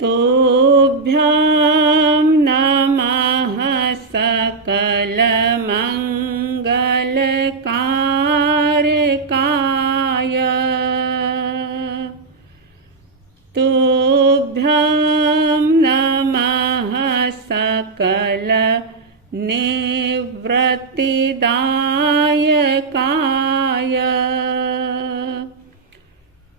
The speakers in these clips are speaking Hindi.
तुभ्यं नमः सकलमङ्गलकारकाय। तुभ्यं नमः सकलनिवृत्तिदायकाय।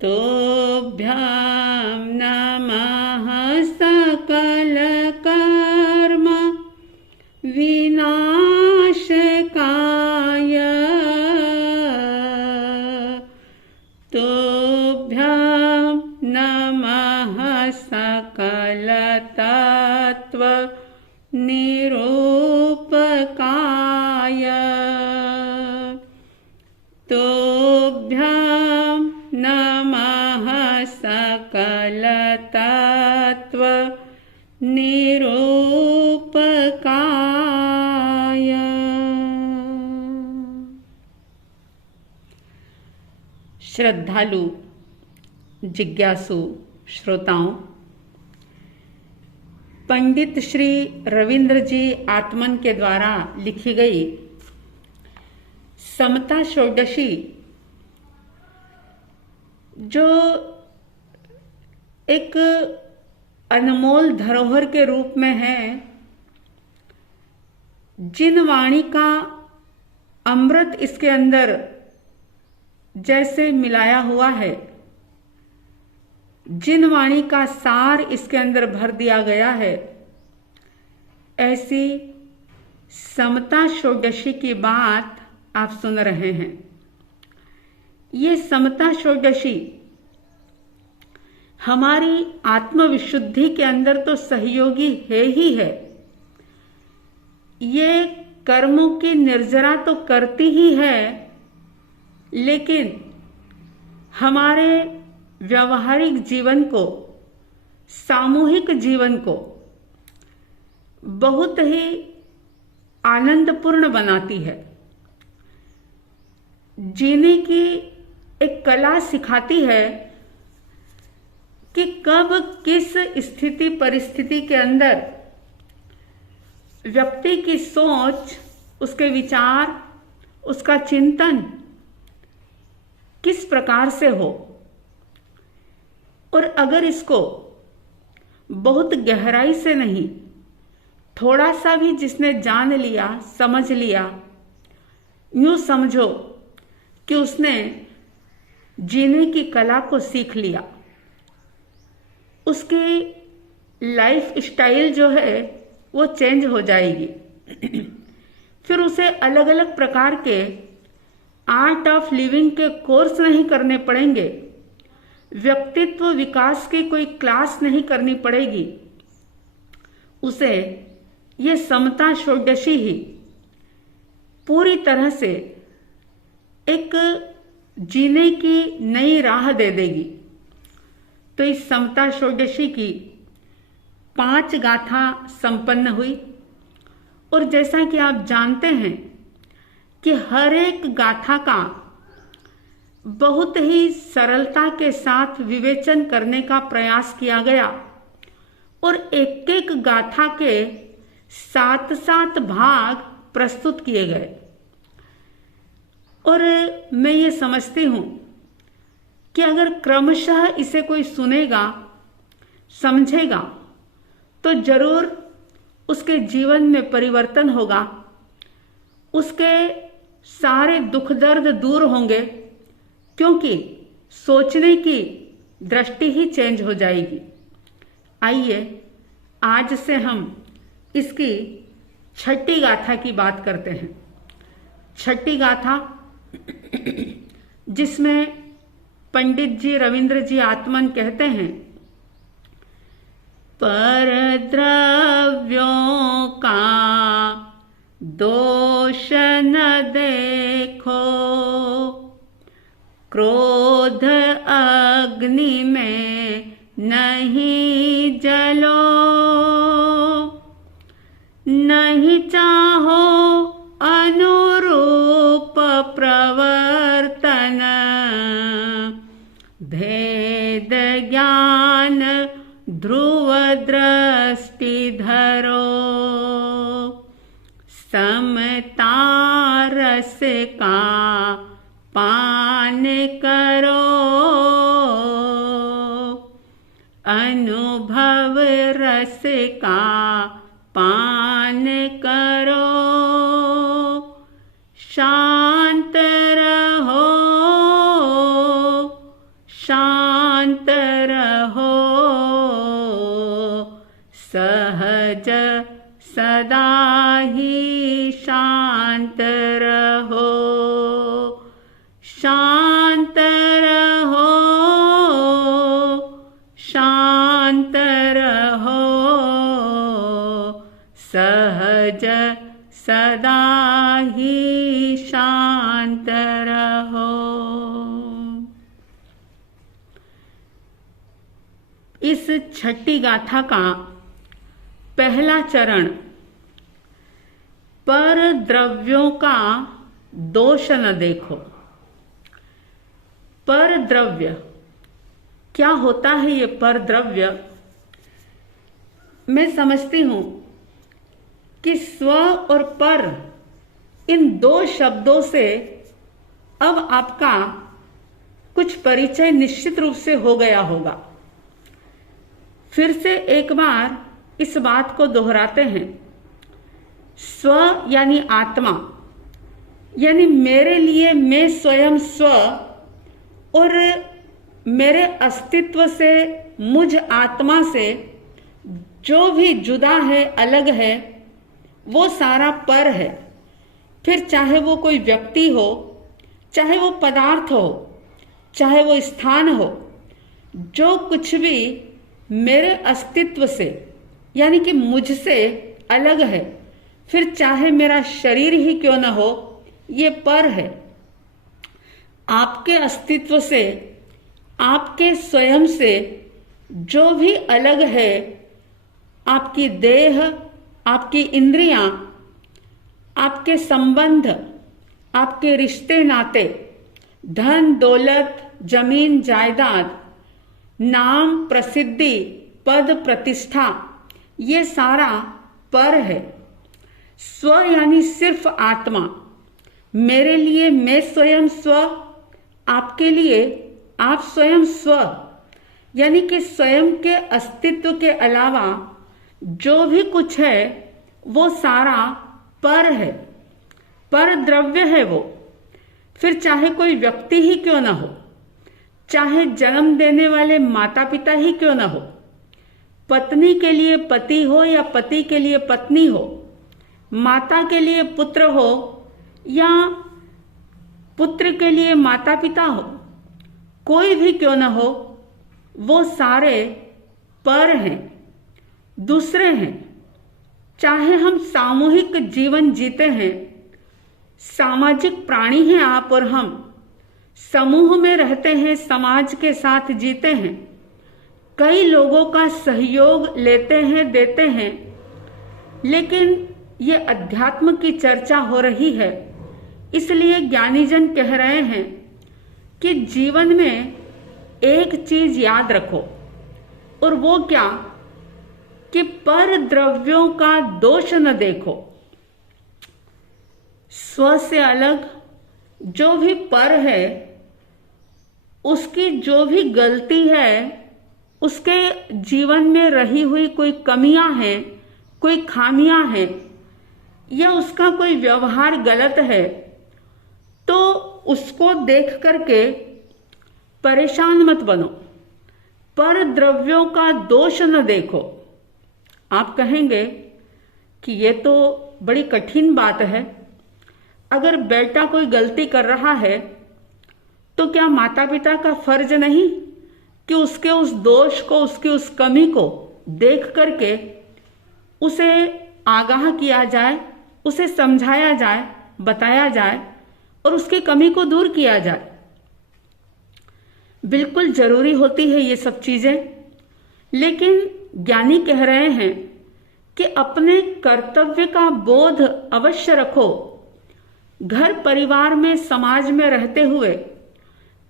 तुभ्यं नमः सकलकर्म विनाशकाय। तुभ्यं नमः सकलतत्त्व निरूपकाय। तुभ्यं नमः सकलतत्त्व निरूपकाय। श्रद्धालु जिज्ञासु श्रोताओं, पंडित श्री रविंद्र जी आत्मन के द्वारा लिखी गई समता षोडशी, जो एक अनमोल धरोहर के रूप में है, जिन वाणी का अमृत इसके अंदर जैसे मिलाया हुआ है, जिन वाणी का सार इसके अंदर भर दिया गया है, ऐसी समता षोडशी की बात आप सुन रहे हैं। ये समता षोडशी हमारी आत्मविशुद्धि के अंदर तो सहयोगी है ही है। ये कर्मों की निर्जरा तो करती ही है, लेकिन हमारे व्यवहारिक जीवन को, सामूहिक जीवन को बहुत ही आनंदपूर्ण बनाती है। जीने की एक कला सिखाती है कि कब किस स्थिति परिस्थिति के अंदर व्यक्ति की सोच, उसके विचार, उसका चिंतन किस प्रकार से हो, और अगर इसको बहुत गहराई से नहीं, थोड़ा सा भी जिसने जान लिया, समझ लिया, यूं समझो कि उसने जीने की कला को सीख लिया। उसकी लाइफ स्टाइल जो है वो चेंज हो जाएगी। फिर उसे अलग अलग प्रकार के आर्ट ऑफ लिविंग के कोर्स नहीं करने पड़ेंगे, व्यक्तित्व विकास की कोई क्लास नहीं करनी पड़ेगी। उसे ये समता षोडशी ही पूरी तरह से एक जीने की नई राह दे देगी। तो इस समता षोडशी की 5 गाथा संपन्न हुई, और जैसा कि आप जानते हैं कि हर एक गाथा का बहुत ही सरलता के साथ विवेचन करने का प्रयास किया गया, और एक एक गाथा के 7-7 भाग प्रस्तुत किए गए। और मैं ये समझती हूं कि अगर क्रमशः इसे कोई सुनेगा, समझेगा, तो जरूर उसके जीवन में परिवर्तन होगा, उसके सारे दुख दर्द दूर होंगे, क्योंकि सोचने की दृष्टि ही चेंज हो जाएगी। आइए आज से हम इसकी 6ठी गाथा की बात करते हैं। 6ठी गाथा जिसमें पंडित जी रविंद्र जी आत्मन कहते हैं, पर द्रव्यों का दोष न देखो, क्रोध अग्नि में नहीं जलो, नहीं चाहो अनुरूप प्रवर्तन, भेद ज्ञान ध्रुव ध्रुव दृष्टि धरो, समता रस का पान करो, अनुभव रस का पान करो, शांत रहो, शांत रहो, सहज सदा ही शांत रहो, शांत रहो, शांत रहो, सहज सदा ही शांत रहो। इस छठी गाथा का पहला चरण पर द्रव्यों का दोष न देखो। पर द्रव्य क्या होता है? ये पर द्रव्य मैं समझती हूं कि स्व और पर, इन दो शब्दों से अब आपका कुछ परिचय निश्चित रूप से हो गया होगा। फिर से एक बार इस बात को दोहराते हैं। स्व यानी आत्मा, यानी मेरे लिए मैं स्वयं स्व, और मेरे अस्तित्व से, मुझ आत्मा से जो भी जुदा है, अलग है, वो सारा पर है। फिर चाहे वो कोई व्यक्ति हो, चाहे वो पदार्थ हो, चाहे वो स्थान हो, जो कुछ भी मेरे अस्तित्व से यानी कि मुझसे अलग है, फिर चाहे मेरा शरीर ही क्यों न हो, ये पर है। आपके अस्तित्व से, आपके स्वयं से जो भी अलग है, आपकी देह, आपकी इंद्रियां, आपके संबंध, आपके रिश्ते नाते, धन दौलत, जमीन जायदाद, नाम प्रसिद्धि, पद प्रतिष्ठा, ये सारा पर है। स्व यानी सिर्फ आत्मा, मेरे लिए मैं स्वयं स्व, आपके लिए आप स्वयं स्व, यानी कि स्वयं के अस्तित्व के अलावा जो भी कुछ है वो सारा पर है, पर द्रव्य है वो। फिर चाहे कोई व्यक्ति ही क्यों न हो, चाहे जन्म देने वाले माता पिता ही क्यों न हो, पत्नी के लिए पति हो या पति के लिए पत्नी हो, माता के लिए पुत्र हो या पुत्र के लिए माता पिता हो, कोई भी क्यों न हो, वो सारे पर हैं, दूसरे हैं। चाहे हम सामूहिक जीवन जीते हैं, सामाजिक प्राणी हैं आप और हम, समूह में रहते हैं, समाज के साथ जीते हैं, कई लोगों का सहयोग लेते हैं, देते हैं, लेकिन ये अध्यात्म की चर्चा हो रही है, इसलिए ज्ञानीजन कह रहे हैं कि जीवन में एक चीज याद रखो, और वो क्या कि पर द्रव्यों का दोष न देखो। स्व से अलग जो भी पर है, उसकी जो भी गलती है, उसके जीवन में रही हुई कोई कमियां हैं, कोई खामियां हैं, या उसका कोई व्यवहार गलत है, तो उसको देख करके परेशान मत बनो, पर द्रव्यों का दोष न देखो। आप कहेंगे कि ये तो बड़ी कठिन बात है, अगर बेटा कोई गलती कर रहा है तो क्या माता पिता का फर्ज नहीं कि उसके उस दोष को, उसकी उस कमी को देख करके उसे आगाह किया जाए, उसे समझाया जाए, बताया जाए और उसकी कमी को दूर किया जाए। बिल्कुल जरूरी होती है ये सब चीजें, लेकिन ज्ञानी कह रहे हैं कि अपने कर्तव्य का बोध अवश्य रखो। घर परिवार में, समाज में रहते हुए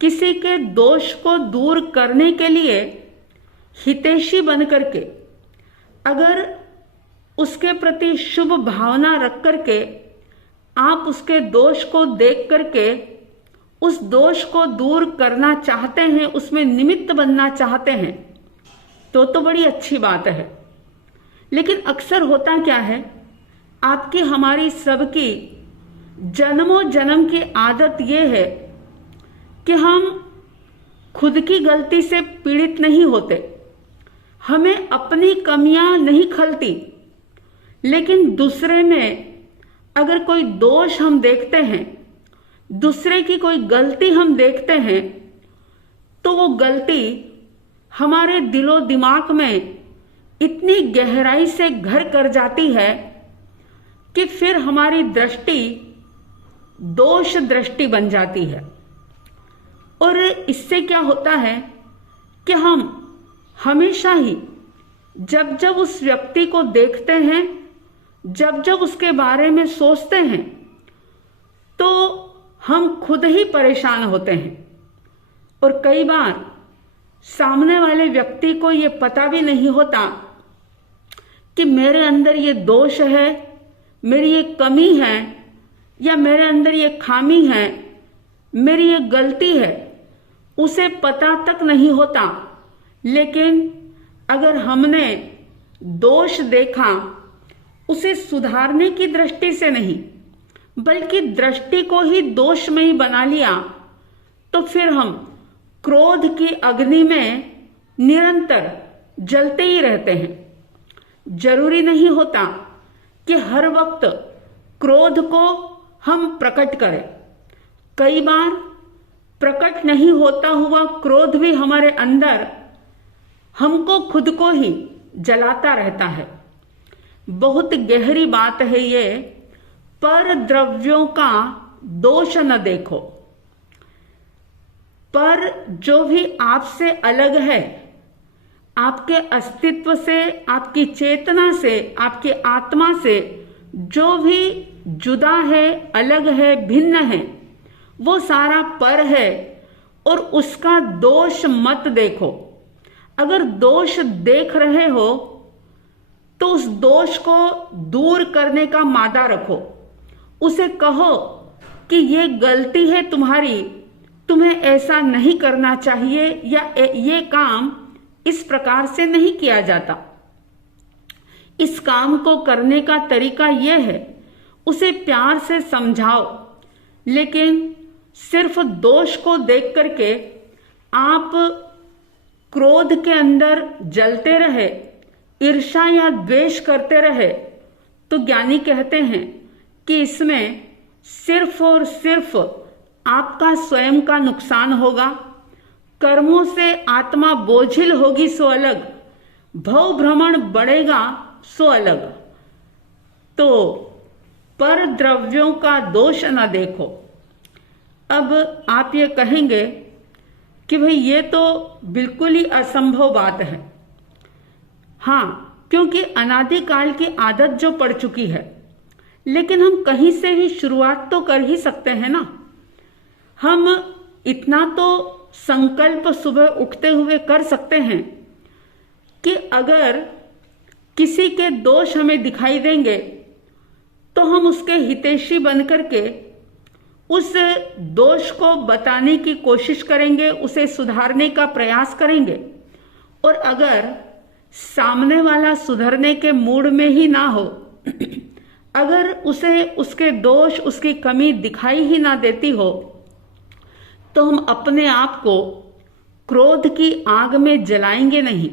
किसी के दोष को दूर करने के लिए हितैषी बन करके, अगर उसके प्रति शुभ भावना रख करके आप उसके दोष को देख करके उस दोष को दूर करना चाहते हैं, उसमें निमित्त बनना चाहते हैं, तो बड़ी अच्छी बात है। लेकिन अक्सर होता क्या है, आपकी हमारी सबकी जन्मों जन्म की आदत ये है कि हम खुद की गलती से पीड़ित नहीं होते, हमें अपनी कमियां नहीं खलती, लेकिन दूसरे में अगर कोई दोष हम देखते हैं, दूसरे की कोई गलती हम देखते हैं, तो वो गलती हमारे दिलो दिमाग में इतनी गहराई से घर कर जाती है कि फिर हमारी दृष्टि दोष दृष्टि बन जाती है। और इससे क्या होता है कि हम हमेशा ही जब जब उस व्यक्ति को देखते हैं, जब जब उसके बारे में सोचते हैं, तो हम खुद ही परेशान होते हैं। और कई बार सामने वाले व्यक्ति को ये पता भी नहीं होता कि मेरे अंदर ये दोष है, मेरी ये कमी है, या मेरे अंदर ये खामी है, मेरी ये गलती है, उसे पता तक नहीं होता। लेकिन अगर हमने दोष देखा, उसे सुधारने की दृष्टि से नहीं, बल्कि दृष्टि को ही दोषमयी बना लिया, तो फिर हम क्रोध की अग्नि में निरंतर जलते ही रहते हैं। जरूरी नहीं होता कि हर वक्त क्रोध को हम प्रकट करें। कई बार प्रकट नहीं होता हुआ क्रोध भी हमारे अंदर हमको खुद को ही जलाता रहता है। बहुत गहरी बात है ये, पर द्रव्यों का दोष न देखो। पर जो भी आपसे अलग है, आपके अस्तित्व से, आपकी चेतना से, आपकी आत्मा से जो भी जुदा है, अलग है, भिन्न है, वो सारा पर है, और उसका दोष मत देखो। अगर दोष देख रहे हो तो उस दोष को दूर करने का मादा रखो। उसे कहो कि ये गलती है तुम्हारी, तुम्हें ऐसा नहीं करना चाहिए, या ये काम इस प्रकार से नहीं किया जाता, इस काम को करने का तरीका यह है। उसे प्यार से समझाओ। लेकिन सिर्फ दोष को देख करके आप क्रोध के अंदर जलते रहे, ईर्ष्या या द्वेष करते रहे, तो ज्ञानी कहते हैं कि इसमें सिर्फ और सिर्फ आपका स्वयं का नुकसान होगा। कर्मों से आत्मा बोझिल होगी सो अलग, भव भ्रमण बढ़ेगा सो अलग। तो पर द्रव्यों का दोष न देखो। अब आप ये कहेंगे कि भाई ये तो बिल्कुल ही असंभव बात है। हाँ, क्योंकि अनादिकाल की आदत जो पड़ चुकी है, लेकिन हम कहीं से भी शुरुआत तो कर ही सकते हैं ना। हम इतना तो संकल्प सुबह उठते हुए कर सकते हैं कि अगर किसी के दोष हमें दिखाई देंगे तो हम उसके हितैषी बनकर के उस दोष को बताने की कोशिश करेंगे, उसे सुधारने का प्रयास करेंगे। और अगर सामने वाला सुधरने के मूड में ही ना हो, अगर उसे उसके दोष, उसकी कमी दिखाई ही ना देती हो, तो हम अपने आप को क्रोध की आग में जलाएंगे नहीं।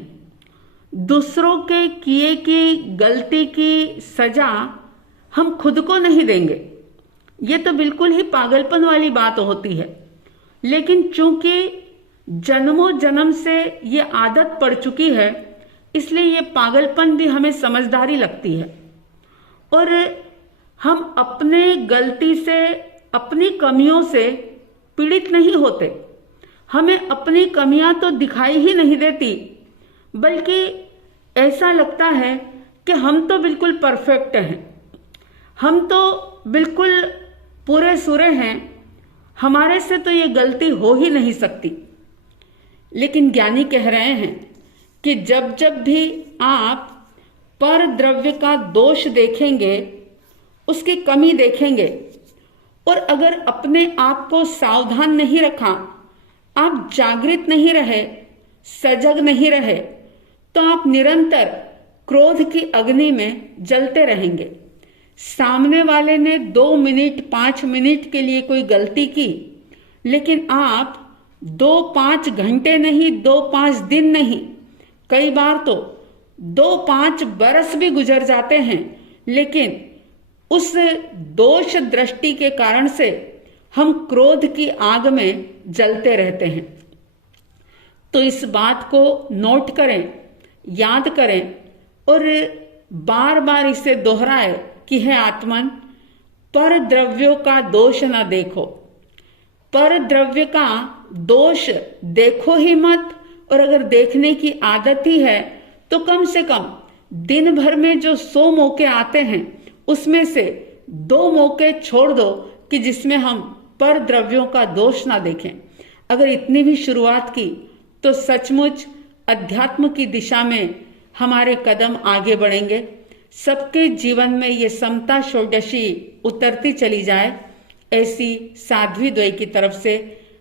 दूसरों के किए की गलती की सजा हम खुद को नहीं देंगे। ये तो बिल्कुल ही पागलपन वाली बात होती है। लेकिन चूंकि जन्मों जन्म से ये आदत पड़ चुकी है, इसलिए ये पागलपन भी हमें समझदारी लगती है। और हम अपने गलती से, अपनी कमियों से पीड़ित नहीं होते। हमें अपनी कमियां तो दिखाई ही नहीं देती, बल्कि ऐसा लगता है कि हम तो बिल्कुल परफेक्ट हैं, हम तो बिल्कुल पूरे सूरे हैं, हमारे से तो ये गलती हो ही नहीं सकती। लेकिन ज्ञानी कह रहे हैं कि जब जब भी आप पर द्रव्य का दोष देखेंगे, उसकी कमी देखेंगे, और अगर अपने आप को सावधान नहीं रखा, आप जागृत नहीं रहे, सजग नहीं रहे, तो आप निरंतर क्रोध की अग्नि में जलते रहेंगे। सामने वाले ने 2 मिनट 5 मिनट के लिए कोई गलती की, लेकिन आप 2-5 घंटे नहीं, 2-5 दिन नहीं, कई बार तो 2-5 बरस भी गुजर जाते हैं, लेकिन उस दोष दृष्टि के कारण से हम क्रोध की आग में जलते रहते हैं। तो इस बात को नोट करें, याद करें और बार बार इसे दोहराए कि है आत्मन, पर द्रव्यों का दोष न देखो, पर द्रव्य का दोष देखो ही मत, और अगर देखने की आदत ही है तो कम से कम दिन भर में जो 100 मौके आते हैं उसमें से 2 मौके छोड़ दो कि जिसमें हम पर द्रव्यों का दोष ना देखें। अगर इतनी भी शुरुआत की तो सचमुच अध्यात्म की दिशा में हमारे कदम आगे बढ़ेंगे। सबके जीवन में ये समता षोडशी उतरती चली जाए, ऐसी साध्वी द्वय की तरफ से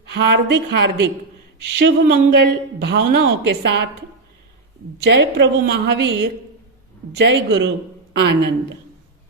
हार्दिक हार्दिक शुभ मंगल भावनाओं के साथ जय प्रभु महावीर, जय गुरु आनंद।